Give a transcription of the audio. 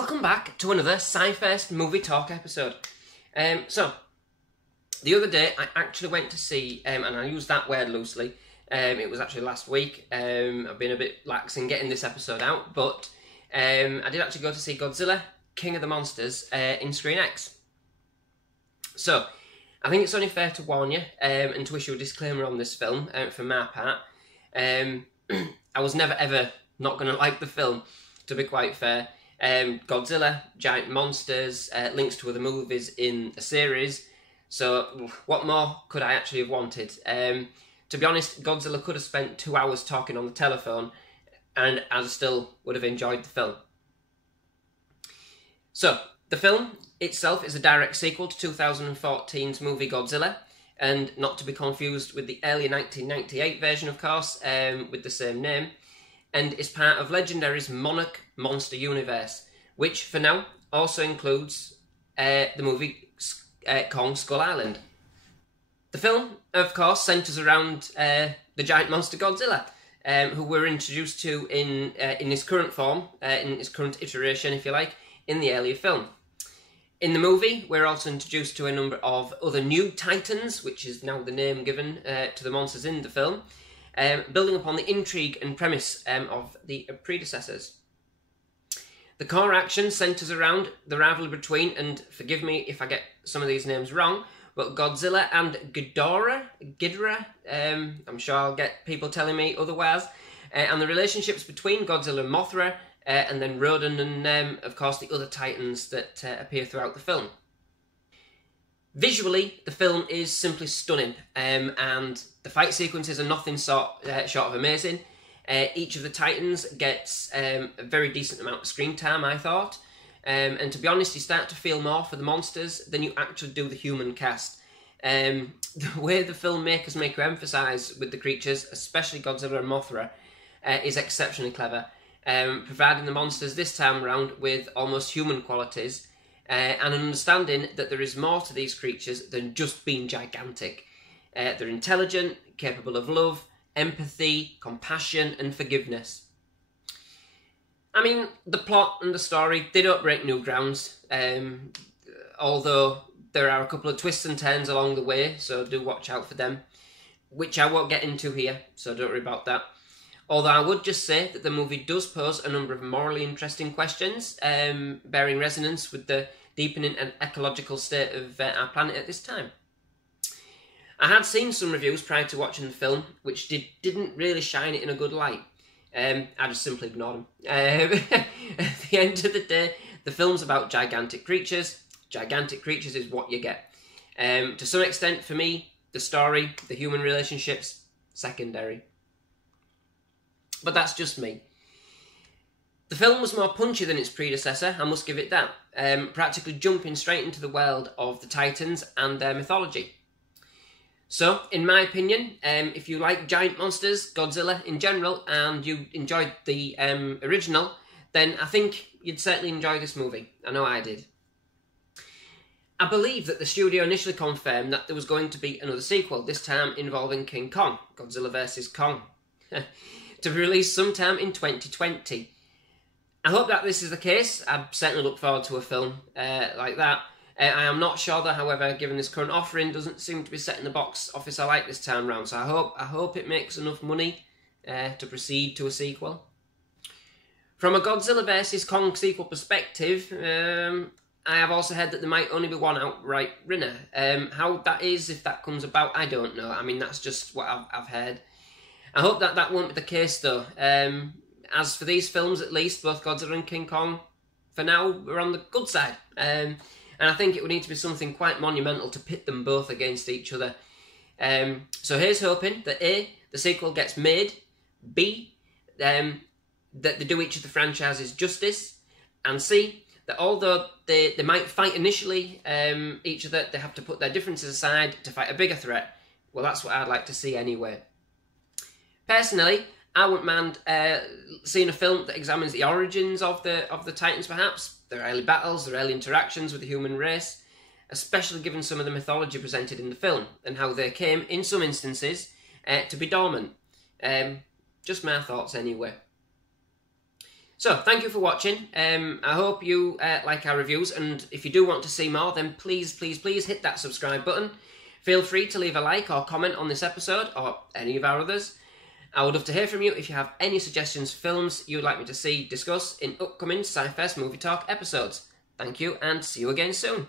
Welcome back to another SciFirst MovieTalk episode. So, the other day I actually went to see, and I use that word loosely, it was actually last week. I've been a bit lax in getting this episode out, but I did actually go to see Godzilla, King of the Monsters, in Screen X. So, I think it's only fair to warn you, and to issue a disclaimer on this film, from my part. I was never ever not going to like the film, to be quite fair. Godzilla, giant monsters, links to other movies in a series. So what more could I actually have wanted? To be honest, Godzilla could have spent 2 hours talking on the telephone and I still would have enjoyed the film. So, the film itself is a direct sequel to 2014's movie Godzilla, and not to be confused with the early 1998 version, of course, with the same name, and is part of Legendary's Monarch Monster Universe, which for now also includes the movie Kong Skull Island. The film, of course, centres around the giant monster Godzilla, who we're introduced to in his current form, in his current iteration, if you like, in the earlier film. In the movie, we're also introduced to a number of other new titans, which is now the name given to the monsters in the film, building upon the intrigue and premise of the predecessors. The core action centres around the rivalry between, and forgive me if I get some of these names wrong, but Godzilla and Ghidorah, I'm sure I'll get people telling me otherwise, and the relationships between Godzilla and Mothra, and then Rodan and, of course, the other titans that appear throughout the film. Visually, the film is simply stunning, and the fight sequences are nothing short of amazing. Each of the titans gets a very decent amount of screen time, I thought. And to be honest, you start to feel more for the monsters than you actually do the human cast. The way the filmmakers make you emphasise with the creatures, especially Godzilla and Mothra, is exceptionally clever, providing the monsters this time around with almost human qualities, and an understanding that there is more to these creatures than just being gigantic. They're intelligent, capable of love, empathy, compassion, and forgiveness. I mean, the plot and the story, they don't break new grounds, although there are a couple of twists and turns along the way, so do watch out for them, which I won't get into here, so don't worry about that. Although I would just say that the movie does pose a number of morally interesting questions, bearing resonance with the deepening and ecological state of our planet at this time. I had seen some reviews prior to watching the film, which didn't really shine it in a good light. I just simply ignored them. At the end of the day, the film's about gigantic creatures. Gigantic creatures is what you get. To some extent, for me, the story, the human relationships, secondary. But that's just me. The film was more punchy than its predecessor, I must give it that, practically jumping straight into the world of the Titans and their mythology. So, in my opinion, if you like giant monsters, Godzilla in general, and you enjoyed the original, then I think you'd certainly enjoy this movie. I know I did. I believe that the studio initially confirmed that there was going to be another sequel, this time involving King Kong, Godzilla vs. Kong, to be released sometime in 2020. I hope that this is the case. I certainly look forward to a film like that. I am not sure though, however, given this current offering doesn't seem to be setting the box office alight this time round, so I hope it makes enough money to proceed to a sequel. From a Godzilla vs. Kong sequel perspective, I have also heard that there might only be one outright winner. How that is, if that comes about, I don't know. I mean, that's just what I've heard. I hope that that won't be the case though. As for these films, at least, both Godzilla and King Kong, for now, we're on the good side. And I think it would need to be something quite monumental to pit them both against each other. So here's hoping that A, the sequel gets made, B, that they do each of the franchises justice, and C, that although they might fight initially each other, they have to put their differences aside to fight a bigger threat. Well, that's what I'd like to see anyway. Personally, I wouldn't mind seeing a film that examines the origins of the Titans, perhaps, their early battles, their early interactions with the human race, especially given some of the mythology presented in the film, and how they came, in some instances, to be dormant. Just my thoughts anyway. So, thank you for watching. I hope you like our reviews, and if you do want to see more, then please hit that subscribe button. Feel free to leave a like or comment on this episode, or any of our others. I would love to hear from you if you have any suggestions for films you would like me to see discuss in upcoming SciFirst Movie Talk episodes. Thank you, and see you again soon.